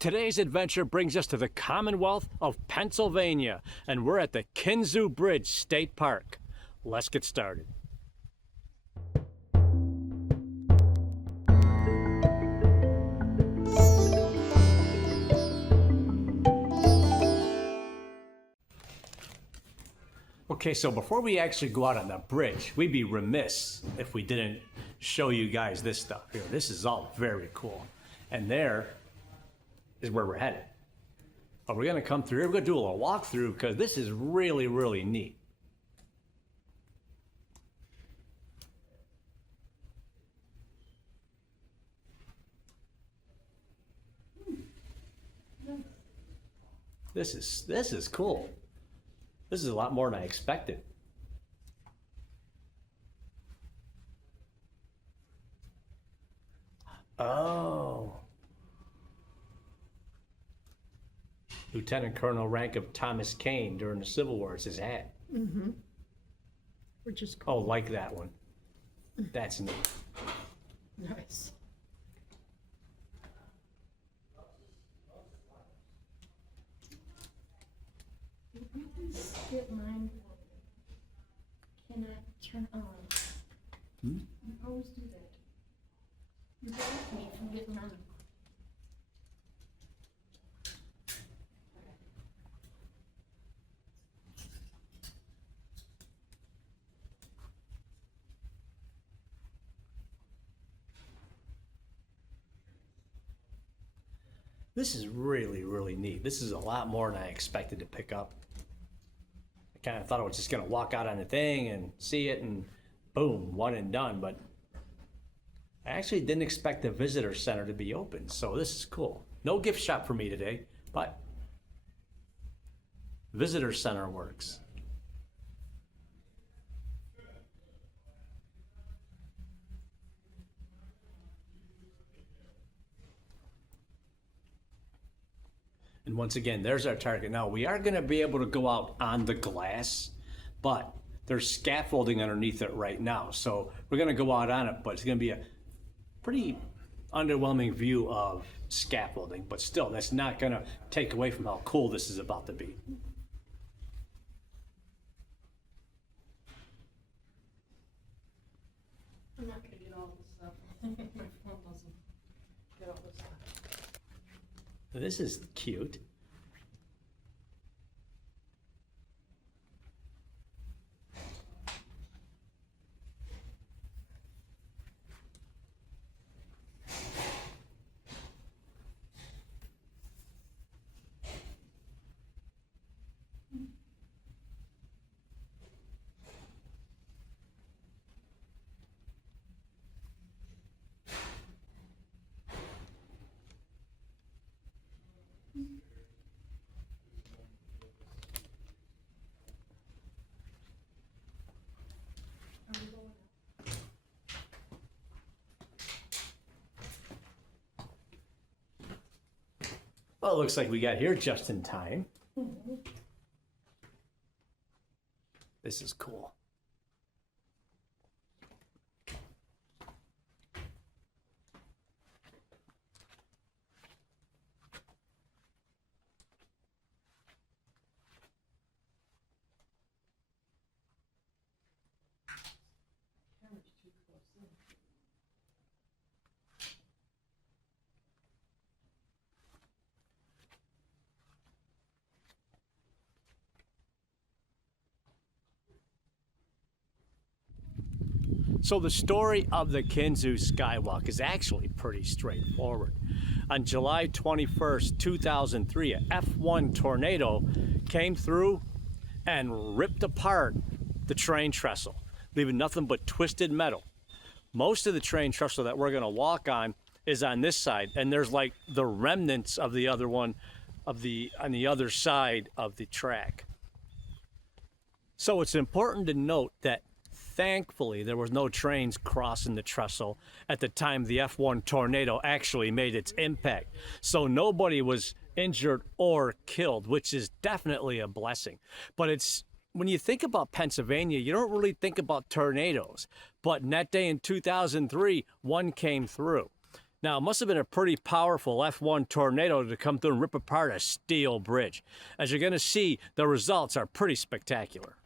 Today's adventure brings us to the Commonwealth of Pennsylvania, and we're at the Kinzu State Park. Let's get started. Okay, so before we actually go out on the bridge, we'd be remiss if we didn't show you guys this stuff here. This is all very cool. And there is where we're headed. But we're gonna come through here, we're gonna do a little walkthrough because this is really, really neat. This is cool. This is a lot more than I expected. Oh. Lieutenant Colonel rank of Thomas Kane during the Civil War is his hat. Mm-hmm. Which is cool. Oh, like that one. That's neat. Nice. If you can skip mine, can I turn on? You always do that. You block me from getting on. This is really, really neat. This is a lot more than I expected to pick up. I kind of thought I was just gonna walk out on the thing and see it and boom, one and done, but I actually didn't expect the visitor center to be open, so this is cool. No gift shop for me today, but visitor center works. And once again, there's our target. Now, we are going to be able to go out on the glass, but there's scaffolding underneath it right now. So we're going to go out on it, but it's going to be a pretty underwhelming view of scaffolding. But still, that's not going to take away from how cool this is about to be. I'm not gonna get all this stuff. My phone doesn't get all this stuff. This is cute. Well, it looks like we got here just in time. This is cool. So the story of the Kinzu Skywalk is actually pretty straightforward. On July 21st, 2003, a F1 tornado came through and ripped apart the train trestle, leaving nothing but twisted metal. Most of the train trestle that we're gonna walk on is on this side, and there's like the remnants of the other one on the other side of the track. So it's important to note that thankfully, there was no trains crossing the trestle at the time the F1 tornado actually made its impact. So nobody was injured or killed, which is definitely a blessing. But it's when you think about Pennsylvania, you don't really think about tornadoes. But in that day in 2003, one came through. Now, it must have been a pretty powerful F1 tornado to come through and rip apart a steel bridge. As you're going to see, the results are pretty spectacular.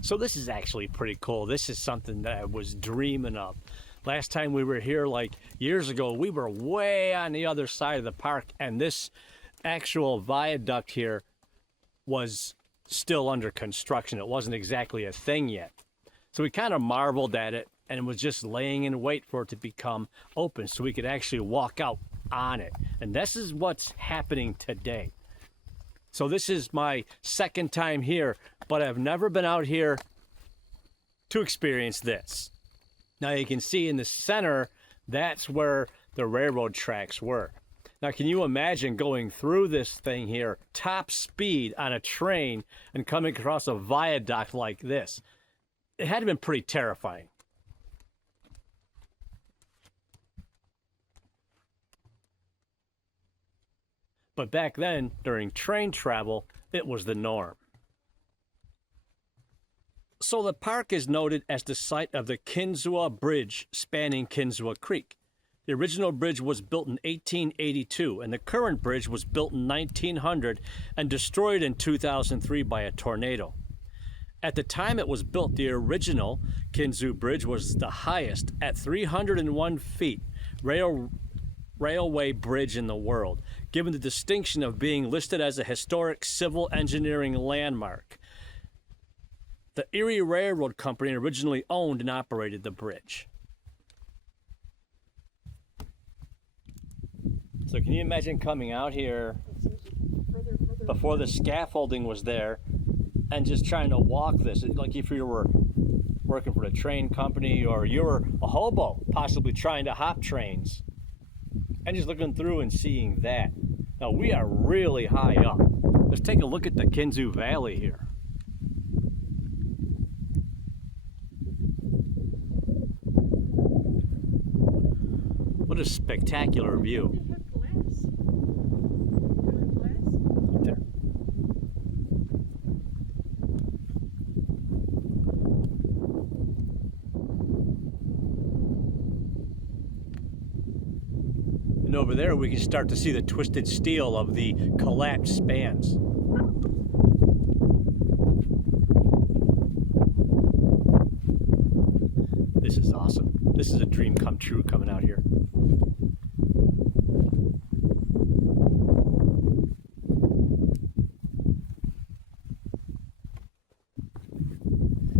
So this is actually pretty cool. This is something that I was dreaming of. Last time we were here, like years ago, we were way on the other side of the park, and this actual viaduct here was still under construction. It wasn't exactly a thing yet. So we kind of marveled at it and was just laying in wait for it to become open so we could actually walk out on it. And this is what's happening today. So this is my second time here, but I've never been out here to experience this. Now you can see in the center, that's where the railroad tracks were. Now can you imagine going through this thing here, top speed on a train and coming across a viaduct like this? It had to have been pretty terrifying. But back then, during train travel, it was the norm. So the park is noted as the site of the Kinzu Bridge spanning Kinzu Creek. The original bridge was built in 1882, and the current bridge was built in 1900 and destroyed in 2003 by a tornado. At the time it was built, the original Kinzu Bridge was the highest at 301 feet railway bridge in the world, given the distinction of being listed as a historic civil engineering landmark. The Erie Railroad Company originally owned and operated the bridge. So can you imagine coming out here before the scaffolding was there and just trying to walk this? Like if you were working for a train company or you were a hobo, possibly trying to hop trains, and just looking through and seeing that. Now we are really high up. Let's take a look at the Kinzu Valley here. What a spectacular view. There. And over there we can start to see the twisted steel of the collapsed spans. This is awesome. This is a dream come true coming out here.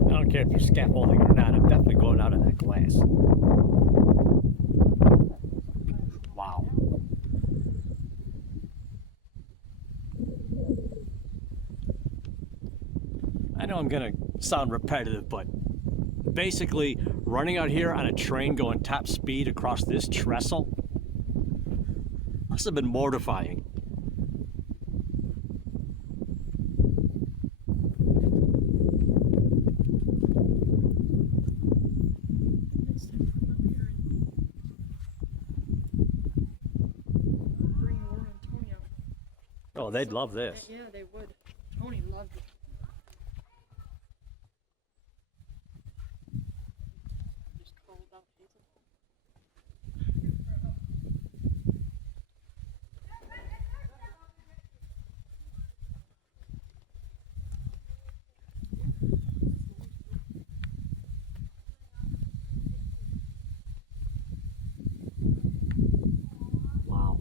I don't care if there's scaffolding or not, I'm definitely going out of that glass. Wow. I know I'm gonna sound repetitive, but basically running out here on a train going top speed across this trestle must have been mortifying. Oh, they'd love this. Yeah, they would. Tony loved it. Just cold out pizza. Wow.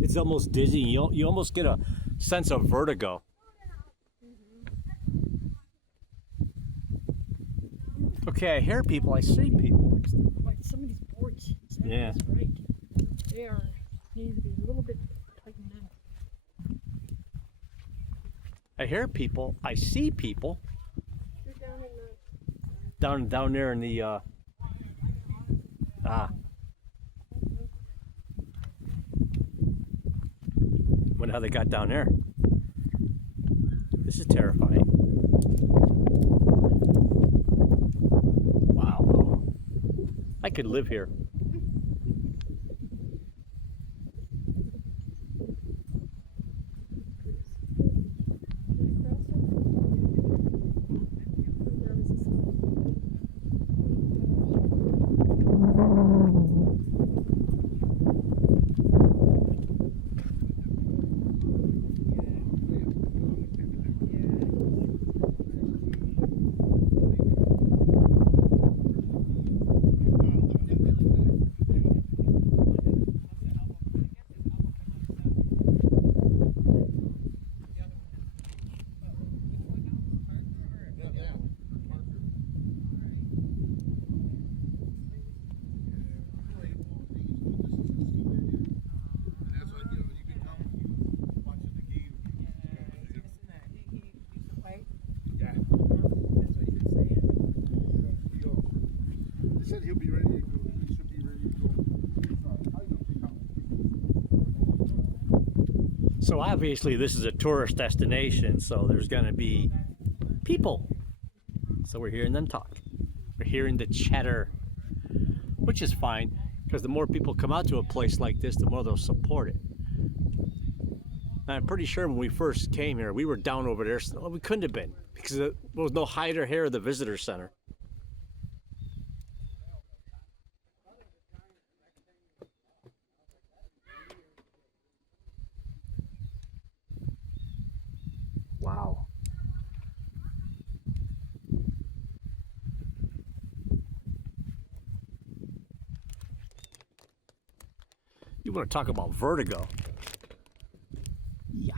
It's almost dizzy. You almost get a sense of vertigo. Okay, I hear people, I see people. Like some of these boards, Yeah. that's right. They are need to be a little bit tightened in. I hear people, I see people You're down in the down there in the wonder how they got down there. This is terrifying. Wow. I could live here. So obviously this is a tourist destination, so there's gonna be people. So we're hearing them talk. We're hearing the chatter, which is fine, because the more people come out to a place like this, the more they'll support it. And I'm pretty sure when we first came here, we were down over there. Well, we couldn't have been, because there was no hide or hair of the visitor center. Wow. You want to talk about vertigo? Yeah.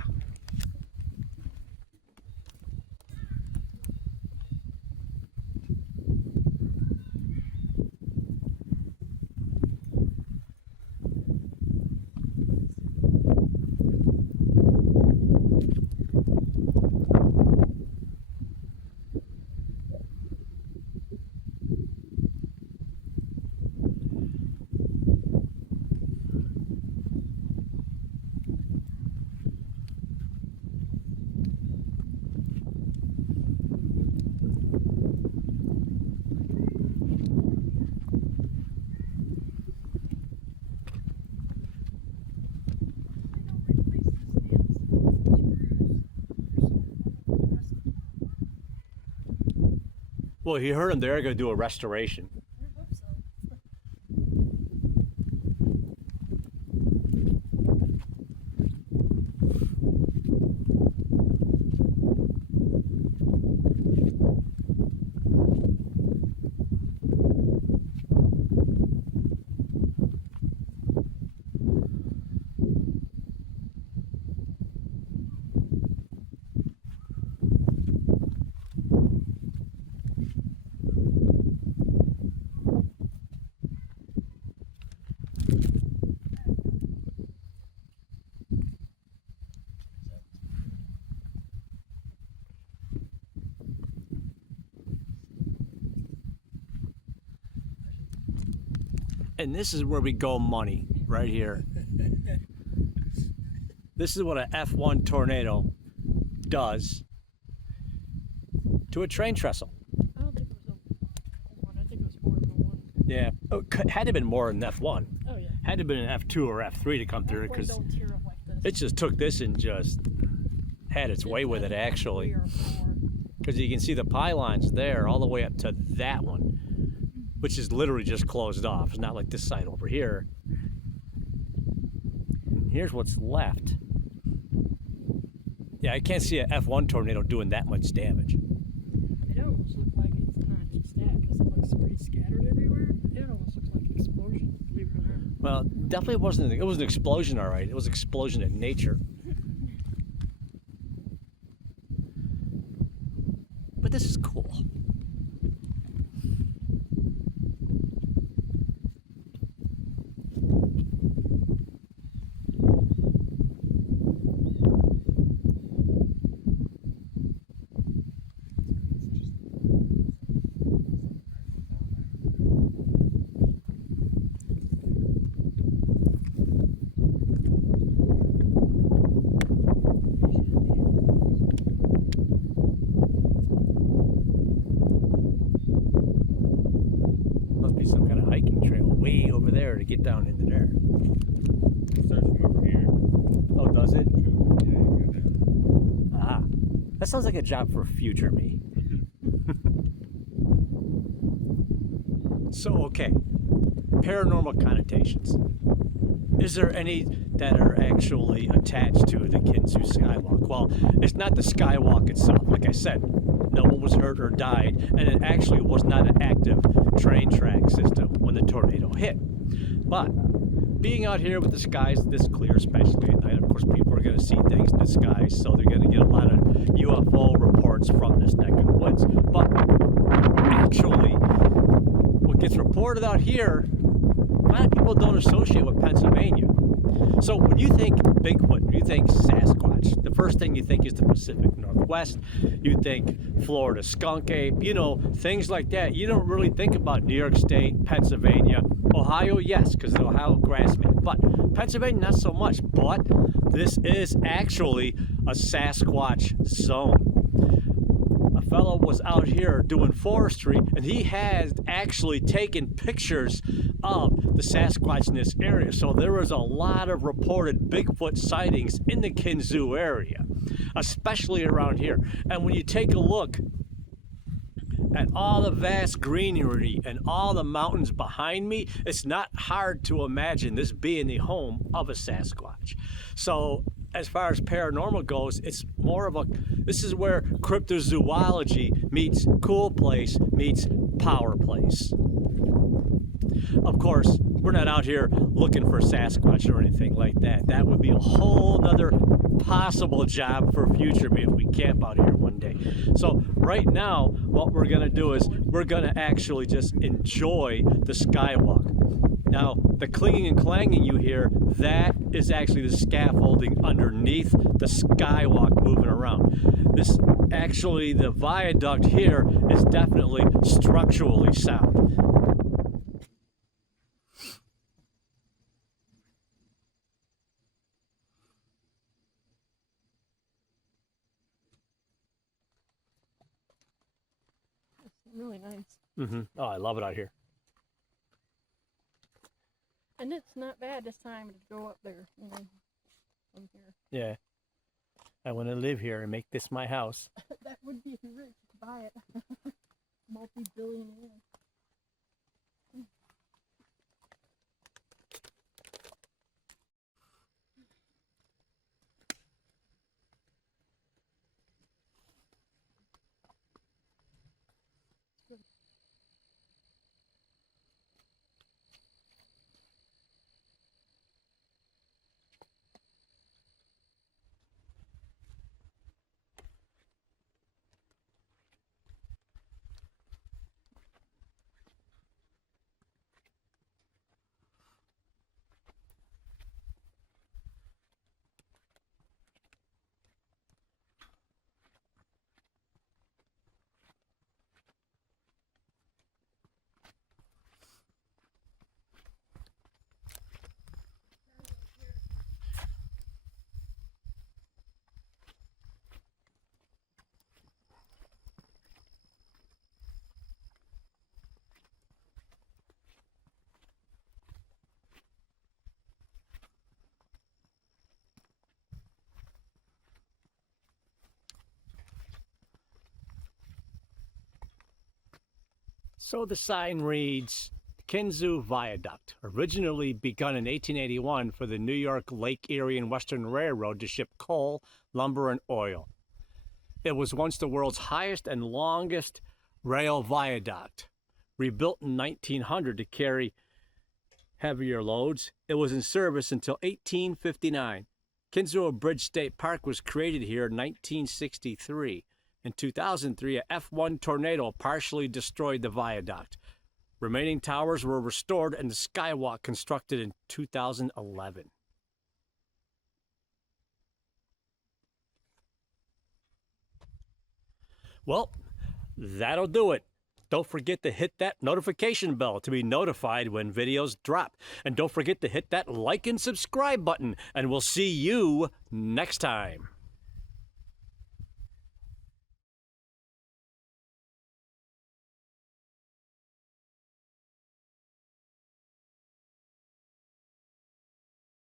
Well, you heard them. They're going to do a restoration. I hope so. And this is where we go money, right here. This is what an F1 tornado does to a train trestle. I don't think it was a one. I think it was more than one. Yeah, oh, had to have been more than F1. Oh yeah. Had to have been an F2 or F3 to come through, because Don't tear up like this. it just took this and just had its way with it, actually. 3 or 4. Because you can see the pylons there all the way up to that one, which is literally just closed off. It's not like this side over here. And here's what's left. Yeah, I can't see an F1 tornado doing that much damage. It almost looks like it's not just that, because it looks pretty scattered everywhere. It almost looks like explosion, believe it or not. Well, definitely wasn't. It was an explosion, all right. It was an explosion in nature. But this is cool. Some kind of hiking trail way over there to get down into there. It starts from over here. Oh, does it? Yeah, you go down. Ah, that sounds like a job for future me. So, okay, paranormal connotations. Is there any that are actually attached to the Kinzu skywalk? Well, it's not the skywalk itself. Like I said, no one was hurt or died, and it actually was not an active train track system when the tornado hit. But being out here with the skies this clear, especially at night, of course, people are going to see things in the skies, so they're going to get a lot of UFO reports from this neck of the woods. But actually, what gets reported out here, a lot of people don't associate with Pennsylvania. So when you think Bigfoot, when you think Sasquatch, the first thing you think is the Pacific Northwest. You think Florida skunk ape, you know, things like that. You don't really think about New York State, Pennsylvania, Ohio, yes, because the Ohio grassman. But Pennsylvania, not so much. But this is actually a Sasquatch zone. A fellow was out here doing forestry, and he has actually taken pictures of the Sasquatch in this area. So there was a lot of reported Bigfoot sightings in the Kinzu area, especially around here. And when you take a look at all the vast greenery and all the mountains behind me, it's not hard to imagine this being the home of a Sasquatch. So as far as paranormal goes, it's more of a, this is where cryptozoology meets cool place meets power place. Of course, we're not out here looking for Sasquatch or anything like that. That would be a whole nother possible job for future me if we camp out here one day. So right now, what we're gonna do is we're gonna actually just enjoy the skywalk. Now, the clinging and clanging you hear, that is actually the scaffolding underneath the skywalk moving around. This actually, the viaduct here is definitely structurally sound. Really nice. Mm-hmm. Oh, I love it out here. And it's not bad this time to go up there, you know, from here. Yeah. I want to live here and make this my house. That would be rich to buy it. Multi-billionaire. So the sign reads, Kinzu Viaduct, originally begun in 1881 for the New York, Lake Erie, and Western Railroad to ship coal, lumber, and oil. It was once the world's highest and longest rail viaduct. Rebuilt in 1900 to carry heavier loads, it was in service until 1859. Kinzu Bridge State Park was created here in 1963. In 2003, a F1 tornado partially destroyed the viaduct. Remaining towers were restored and the skywalk constructed in 2011. Well, that'll do it. Don't forget to hit that notification bell to be notified when videos drop. And don't forget to hit that like and subscribe button, and we'll see you next time.